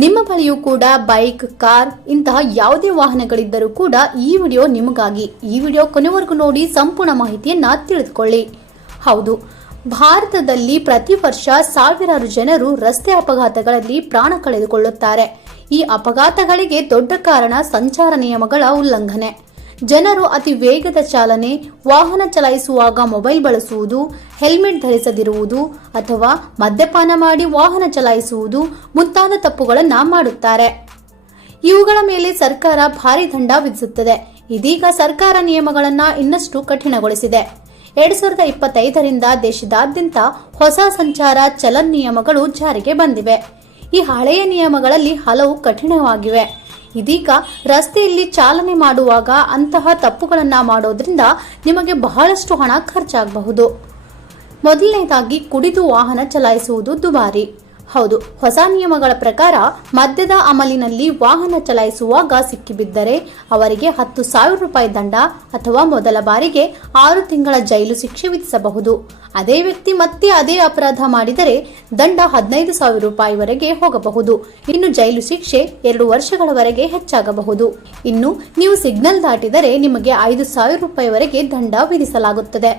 ನಿಮ್ಮ ಬಳಿಯೂ ಕೂಡ ಬೈಕ್, ಕಾರ್, ಇಂತಹ ಯಾವುದೇ ವಾಹನಗಳಿದ್ದರೂ ಕೂಡ ಈ ವಿಡಿಯೋ ನಿಮಗಾಗಿ. ಈ ವಿಡಿಯೋ ಕೊನೆವರೆಗೂ ನೋಡಿ ಸಂಪೂರ್ಣ ಮಾಹಿತಿಯನ್ನ ತಿಳಿದುಕೊಳ್ಳಿ. ಹೌದು, ಭಾರತದಲ್ಲಿ ಪ್ರತಿ ವರ್ಷ ಸಾವಿರಾರು ಜನರು ರಸ್ತೆ ಅಪಘಾತಗಳಲ್ಲಿ ಪ್ರಾಣ ಕಳೆದುಕೊಳ್ಳುತ್ತಾರೆ. ಈ ಅಪಘಾತಗಳಿಗೆ ದೊಡ್ಡ ಕಾರಣ ಸಂಚಾರ ನಿಯಮಗಳ ಉಲ್ಲಂಘನೆ. ಜನರು ಅತಿ ವೇಗದ ಚಾಲನೆ, ವಾಹನ ಚಲಾಯಿಸುವಾಗ ಮೊಬೈಲ್ ಬಳಸುವುದು, ಹೆಲ್ಮೆಟ್ ಧರಿಸದಿರುವುದು ಅಥವಾ ಮದ್ಯಪಾನ ಮಾಡಿ ವಾಹನ ಚಲಾಯಿಸುವುದು ಮುಂತಾದ ತಪ್ಪುಗಳನ್ನು ಮಾಡುತ್ತಾರೆ. ಇವುಗಳ ಮೇಲೆ ಸರ್ಕಾರ ಭಾರಿ ದಂಡ ವಿಧಿಸುತ್ತದೆ. ಇದೀಗ ಸರ್ಕಾರ ನಿಯಮಗಳನ್ನು ಇನ್ನಷ್ಟು ಕಠಿಣಗೊಳಿಸಿದೆ. ಎರಡ್ ಸಾವಿರದ ಇಪ್ಪತ್ತೈದರಿಂದ ದೇಶದಾದ್ಯಂತ ಹೊಸ ಸಂಚಾರ ಚಲನ್ ನಿಯಮಗಳು ಜಾರಿಗೆ ಬಂದಿವೆ. ಈ ಹಳೆಯ ನಿಯಮಗಳಲ್ಲಿ ಹಲವು ಕಠಿಣವಾಗಿವೆ. ಇದೀಗ ರಸ್ತೆಯಲ್ಲಿ ಚಾಲನೆ ಮಾಡುವಾಗ ಅಂತಹ ತಪ್ಪುಗಳನ್ನು ಮಾಡೋದ್ರಿಂದ ನಿಮಗೆ ಬಹಳಷ್ಟು ಹಣ ಖರ್ಚಾಗಬಹುದು. ಮೊದಲನೇದಾಗಿ ಕುಡಿದು ವಾಹನ ಚಲಾಯಿಸುವುದು ದುಬಾರಿ. ಹೌದು, ಹೊಸ ನಿಯಮಗಳ ಪ್ರಕಾರ ಮದ್ಯದ ಅಮಲಿನಲ್ಲಿ ವಾಹನ ಚಲಾಯಿಸುವಾಗ ಸಿಕ್ಕಿಬಿದ್ದರೆ ಅವರಿಗೆ ಹತ್ತು ಸಾವಿರ ರೂಪಾಯಿ ದಂಡ ಅಥವಾ ಮೊದಲ ಬಾರಿಗೆ ಆರು ತಿಂಗಳ ಜೈಲು ಶಿಕ್ಷೆ ವಿಧಿಸಬಹುದು. ಅದೇ ವ್ಯಕ್ತಿ ಮತ್ತೆ ಅದೇ ಅಪರಾಧ ಮಾಡಿದರೆ ದಂಡ ಹದಿನೈದು ಸಾವಿರ ರೂಪಾಯಿವರೆಗೆ ಹೋಗಬಹುದು. ಇನ್ನು ಜೈಲು ಶಿಕ್ಷೆ ಎರಡು ವರ್ಷಗಳವರೆಗೆ ಹೆಚ್ಚಾಗಬಹುದು. ಇನ್ನು ನೀವು ಸಿಗ್ನಲ್ ದಾಟಿದರೆ ನಿಮಗೆ ಐದು ಸಾವಿರ ರೂಪಾಯಿವರೆಗೆ ದಂಡ ವಿಧಿಸಲಾಗುತ್ತದೆ.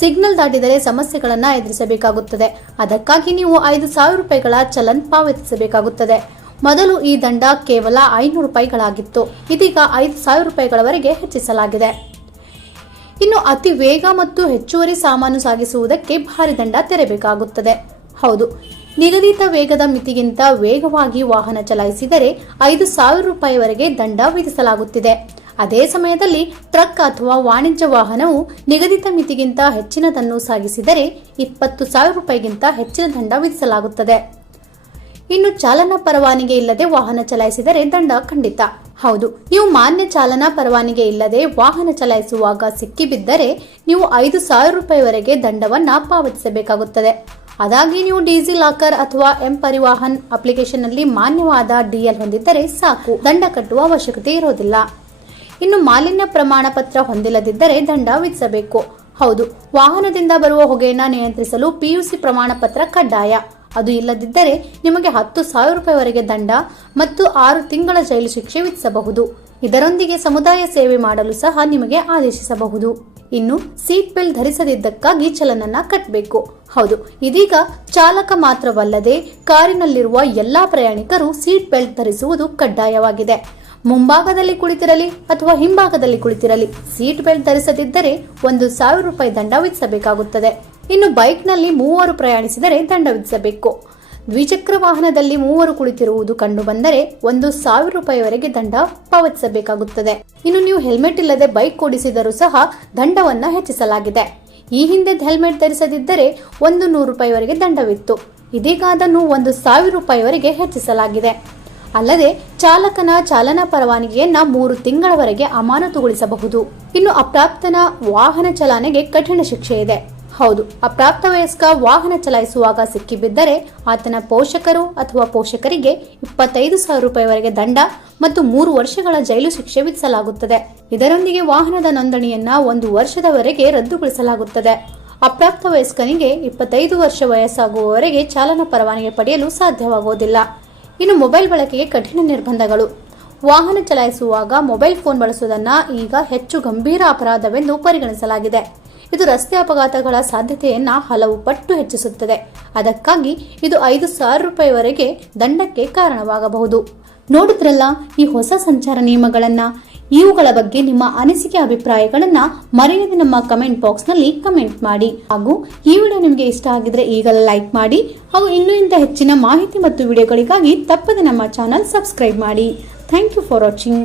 ಸಿಗ್ನಲ್ ದಾಟಿದರೆ ಸಮಸ್ಯೆಗಳನ್ನು ಎದುರಿಸಬೇಕಾಗುತ್ತದೆ. ಅದಕ್ಕಾಗಿ ನೀವು ಐದು ಸಾವಿರ ರೂಪಾಯಿಗಳ ಚಲನ್ ಪಾವತಿಸಬೇಕಾಗುತ್ತದೆ. ಮೊದಲು ಈ ದಂಡ ಕೇವಲ ಐನೂರು ರೂಪಾಯಿಗಳಾಗಿತ್ತು. ಇದೀಗ ಐದು ಸಾವಿರ ರೂಪಾಯಿಗಳವರೆಗೆ ಹೆಚ್ಚಿಸಲಾಗಿದೆ. ಇನ್ನು ಅತಿ ವೇಗ ಮತ್ತು ಹೆಚ್ಚುವರಿ ಸಾಮಾನು ಸಾಗಿಸುವುದಕ್ಕೆ ಭಾರಿ ದಂಡ ತೆರಬೇಕಾಗುತ್ತದೆ. ಹೌದು, ನಿಗದಿತ ವೇಗದ ಮಿತಿಗಿಂತ ವೇಗವಾಗಿ ವಾಹನ ಚಲಾಯಿಸಿದರೆ ಐದು ಸಾವಿರ ರೂಪಾಯಿವರೆಗೆ ದಂಡ ವಿಧಿಸಲಾಗುತ್ತಿದೆ. ಅದೇ ಸಮಯದಲ್ಲಿ ಟ್ರಕ್ ಅಥವಾ ವಾಣಿಜ್ಯ ವಾಹನವು ನಿಗದಿತ ಮಿತಿಗಿಂತ ಹೆಚ್ಚಿನದನ್ನು ಸಾಗಿಸಿದರೆ ಇಪ್ಪತ್ತು ಸಾವಿರ ರೂಪಾಯಿಗಿಂತ ಹೆಚ್ಚಿನ ದಂಡ ವಿಧಿಸಲಾಗುತ್ತದೆ. ಇನ್ನು ಚಾಲನಾ ಪರವಾನಿಗೆ ಇಲ್ಲದೆ ವಾಹನ ಚಲಾಯಿಸಿದರೆ ದಂಡ ಖಂಡಿತ. ಹೌದು, ನೀವು ಮಾನ್ಯ ಚಾಲನಾ ಪರವಾನಿಗೆ ಇಲ್ಲದೆ ವಾಹನ ಚಲಾಯಿಸುವಾಗ ಸಿಕ್ಕಿಬಿದ್ದರೆ ನೀವು ಐದು ಸಾವಿರ ರೂಪಾಯಿವರೆಗೆ ದಂಡವನ್ನು ಪಾವತಿಸಬೇಕಾಗುತ್ತದೆ. ಅದಾಗಿ ನೀವು ಡಿಜಿ ಲಾಕರ್ ಅಥವಾ ಎಂ ಪರಿವಾಹನ್ ಅಪ್ಲಿಕೇಶನ್ನಲ್ಲಿ ಮಾನ್ಯವಾದ ಡಿಎಲ್ ಹೊಂದಿದ್ದರೆ ಸಾಕು. ದಂಡ ಕಟ್ಟುವ ಅವಶ್ಯಕತೆ ಇರೋದಿಲ್ಲ. ಇನ್ನು ಮಾಲಿನ್ಯ ಪ್ರಮಾಣ ಪತ್ರ ಹೊಂದಿಲ್ಲದಿದ್ದರೆ ದಂಡ ವಿಧಿಸಬೇಕು. ಹೌದು, ವಾಹನದಿಂದ ಬರುವ ಹೊಗೆಯನ್ನ ನಿಯಂತ್ರಿಸಲು ಪಿಯುಸಿ ಪ್ರಮಾಣ ಪತ್ರ ಕಡ್ಡಾಯ. ಅದು ಇಲ್ಲದಿದ್ದರೆ ನಿಮಗೆ ಹತ್ತು ಸಾವಿರ ರೂಪಾಯಿವರೆಗೆ ದಂಡ ಮತ್ತು ಆರು ತಿಂಗಳ ಜೈಲು ಶಿಕ್ಷೆ ವಿಧಿಸಬಹುದು. ಇದರೊಂದಿಗೆ ಸಮುದಾಯ ಸೇವೆ ಮಾಡಲು ಸಹ ನಿಮಗೆ ಆದೇಶಿಸಬಹುದು. ಇನ್ನು ಸೀಟ್ ಬೆಲ್ಟ್ ಧರಿಸದಿದ್ದಕ್ಕಾಗಿ ಚಲನನ್ನ ಕಟ್ಟಬೇಕು ಹೌದು, ಇದೀಗ ಚಾಲಕ ಮಾತ್ರವಲ್ಲದೆ ಕಾರಿನಲ್ಲಿರುವ ಎಲ್ಲಾ ಪ್ರಯಾಣಿಕರು ಸೀಟ್ ಬೆಲ್ಟ್ ಧರಿಸುವುದು ಕಡ್ಡಾಯವಾಗಿದೆ. ಮುಂಭಾಗದಲ್ಲಿ ಕುಳಿತಿರಲಿ ಅಥವಾ ಹಿಂಭಾಗದಲ್ಲಿ ಕುಳಿತಿರಲಿ ಸೀಟ್ ಬೆಲ್ಟ್ ಧರಿಸದಿದ್ದರೆ ಒಂದು ಸಾವಿರ ರೂಪಾಯಿ ದಂಡ ವಿಧಿಸಬೇಕಾಗುತ್ತದೆ. ಇನ್ನು ಬೈಕ್ನಲ್ಲಿ ಮೂವರು ಪ್ರಯಾಣಿಸಿದರೆ ದಂಡ ವಿಧಿಸಬೇಕು. ದ್ವಿಚಕ್ರ ವಾಹನದಲ್ಲಿ ಮೂವರು ಕುಳಿತಿರುವುದು ಕಂಡು ಬಂದರೆ ಒಂದು ಸಾವಿರ ರೂಪಾಯಿವರೆಗೆ ದಂಡ ಪಾವತಿಸಬೇಕಾಗುತ್ತದೆ. ಇನ್ನು ನೀವು ಹೆಲ್ಮೆಟ್ ಇಲ್ಲದೆ ಬೈಕ್ ಓಡಿಸಿದರೂ ಸಹ ದಂಡವನ್ನ ಹೆಚ್ಚಿಸಲಾಗಿದೆ. ಈ ಹಿಂದೆ ಹೆಲ್ಮೆಟ್ ಧರಿಸದಿದ್ದರೆ ಒಂದು ನೂರು ರೂಪಾಯಿವರೆಗೆ ದಂಡವಿತ್ತು. ಇದೀಗ ಅದನ್ನು ಒಂದು ಸಾವಿರ ರೂಪಾಯಿವರೆಗೆ ಹೆಚ್ಚಿಸಲಾಗಿದೆ. ಅಲ್ಲದೆ ಚಾಲಕನ ಚಾಲನಾ ಪರವಾನಗಿಯನ್ನ ಮೂರು ತಿಂಗಳವರೆಗೆ ಅಮಾನತುಗೊಳಿಸಬಹುದು. ಇನ್ನು ಅಪ್ರಾಪ್ತನ ವಾಹನ ಚಲನೆಗೆ ಕಠಿಣ ಶಿಕ್ಷೆ ಇದೆ. ಹೌದು, ಅಪ್ರಾಪ್ತ ವಯಸ್ಕ ವಾಹನ ಚಲಾಯಿಸುವಾಗ ಸಿಕ್ಕಿಬಿದ್ದರೆ ಆತನ ಪೋಷಕರು ಅಥವಾ ಪೋಷಕರಿಗೆ ಇಪ್ಪತ್ತೈದು ಸಾವಿರ ರೂಪಾಯಿವರೆಗೆ ದಂಡ ಮತ್ತು ಮೂರು ವರ್ಷಗಳ ಜೈಲು ಶಿಕ್ಷೆ ವಿಧಿಸಲಾಗುತ್ತದೆ. ಇದರೊಂದಿಗೆ ವಾಹನದ ನೋಂದಣಿಯನ್ನ ಒಂದು ವರ್ಷದವರೆಗೆ ರದ್ದುಗೊಳಿಸಲಾಗುತ್ತದೆ. ಅಪ್ರಾಪ್ತ ವಯಸ್ಕನಿಗೆ ಇಪ್ಪತ್ತೈದು ವರ್ಷ ವಯಸ್ಸಾಗುವವರೆಗೆ ಚಾಲನಾ ಪರವಾನಗಿ ಪಡೆಯಲು ಸಾಧ್ಯವಾಗುವುದಿಲ್ಲ ಇನ್ನು ಮೊಬೈಲ್ ಬಳಕೆಗೆ ಕಠಿಣ ನಿರ್ಬಂಧಗಳು. ವಾಹನ ಚಲಾಯಿಸುವಾಗ ಮೊಬೈಲ್ ಫೋನ್ ಬಳಸುವುದನ್ನು ಈಗ ಹೆಚ್ಚು ಗಂಭೀರ ಅಪರಾಧವೆಂದು ಪರಿಗಣಿಸಲಾಗಿದೆ. ಇದು ರಸ್ತೆ ಅಪಘಾತಗಳ ಸಾಧ್ಯತೆಯನ್ನು ಹಲವು ಪಟ್ಟು ಹೆಚ್ಚಿಸುತ್ತದೆ. ಅದಕ್ಕಾಗಿ ಇದು ಐದು ಸಾವಿರ ರೂಪಾಯಿವರೆಗೆ ದಂಡಕ್ಕೆ ಕಾರಣವಾಗಬಹುದು. ನೋಡಿದ್ರಲ್ಲ, ಈ ಹೊಸ ಸಂಚಾರ ನಿಯಮಗಳನ್ನ ಇವುಗಳ ಬಗ್ಗೆ ನಿಮ್ಮ ಅನಿಸಿಕೆ ಅಭಿಪ್ರಾಯಗಳನ್ನ ಮರೆಯದೆ ನಮ್ಮ ಕಮೆಂಟ್ ಬಾಕ್ಸ್ನಲ್ಲಿ ಕಮೆಂಟ್ ಮಾಡಿ. ಹಾಗೂ ಈ ವಿಡಿಯೋ ನಿಮಗೆ ಇಷ್ಟ ಆಗಿದ್ರೆ ಈಗಲೇ ಲೈಕ್ ಮಾಡಿ. ಹಾಗೂ ಇನ್ನೂ ಇಂಥ ಹೆಚ್ಚಿನ ಮಾಹಿತಿ ಮತ್ತು ವಿಡಿಯೋಗಳಿಗಾಗಿ ತಪ್ಪದೆ ನಮ್ಮ ಚಾನಲ್ ಸಬ್ಸ್ಕ್ರೈಬ್ ಮಾಡಿ. Thank you for watching